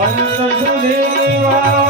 અંત સુદેવા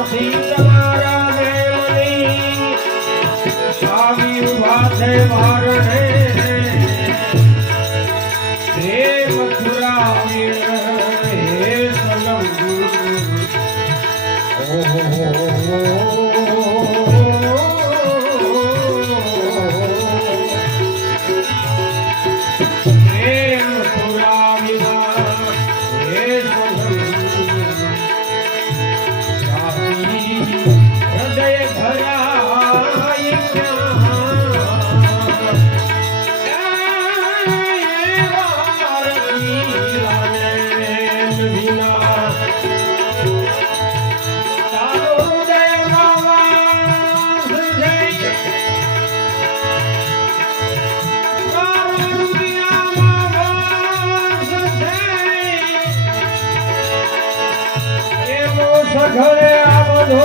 ત્યાંથી તમારા દેવની આવ્યું વાજવારણે. હે સઘળે આ બધો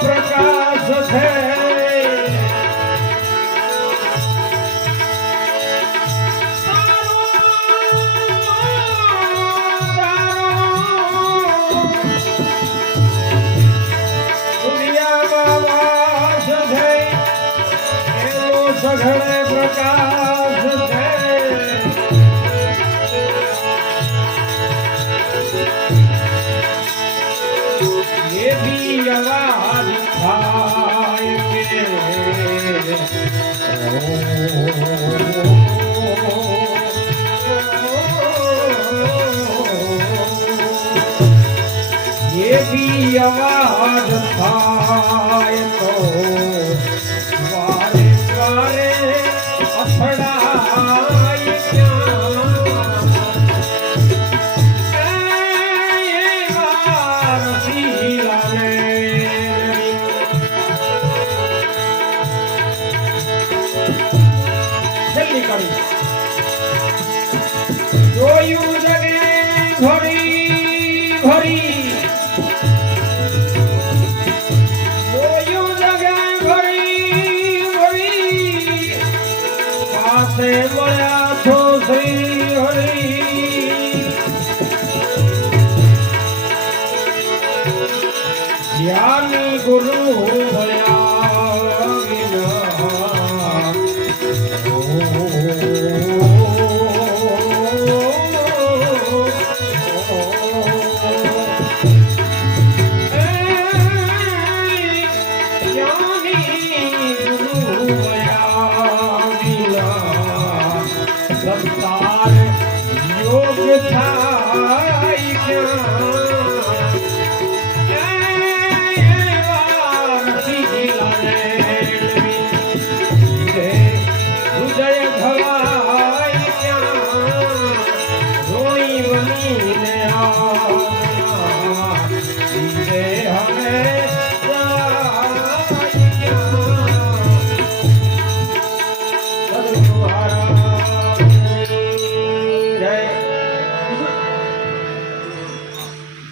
પ્રકાશ છે. સઘળે પ્રકાશ અવાજ થાય. ભરી ભરી જોયું જગે ભરી ભરી પાસે મળ્યા છો શ્રી થાય ક્યાં